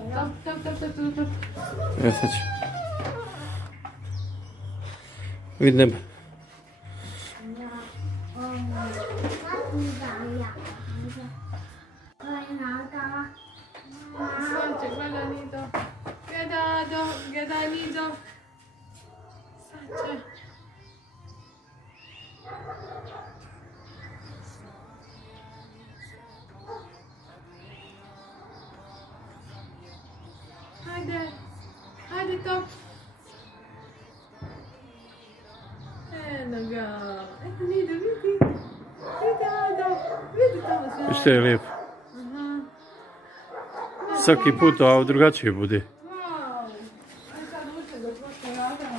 Evo sad ću. Vidim. Gledaj Nido. Sad će. Hajde to. Eno ga. Eto Nido, vidi. Vidi tamo sve. Što je lijepo. Svaki put ovo drugačije bude.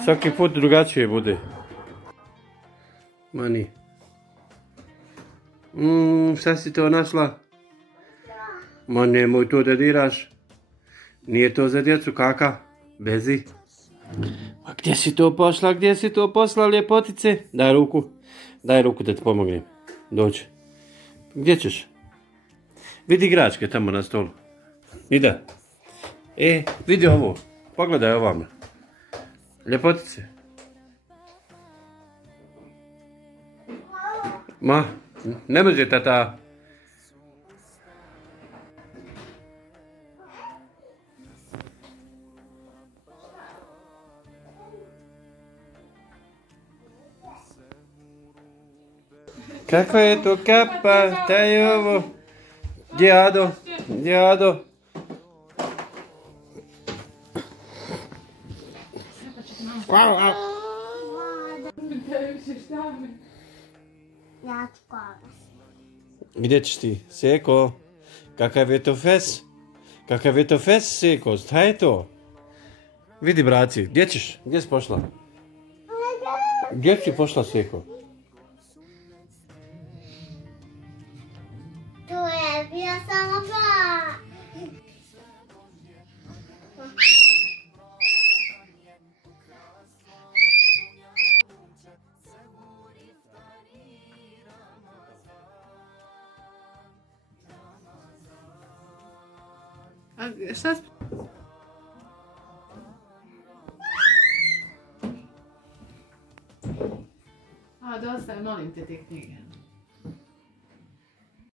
Svaki put drugačije bude. Mani. Šta si to našla? Ma nemoj to da diraš. Nije to za djecu, kaka? Bezi. Ma gdje si to pošla? Gdje si to posla, ljepotice? Daj ruku. Daj ruku da ti pomognem. Dođi. Gdje ćeš? Vidi igračke tamo na stolu. Ida. Vidi ovo. Pogledaj ovamo. Ljepotice. Ma, ne može tata. Kakva je to kapa? Šta je ovo? Djado, djado. Gdje ćeš ti? Seko? Kakav je to fes? Kakav je to fes, Seko? Šta je to? Vidi, braci, gdje ćeš? Gdje si pošla? Gdje si pošla, Seko? To je bio samo plan. A šta? A dosta je, molim te, te knjige.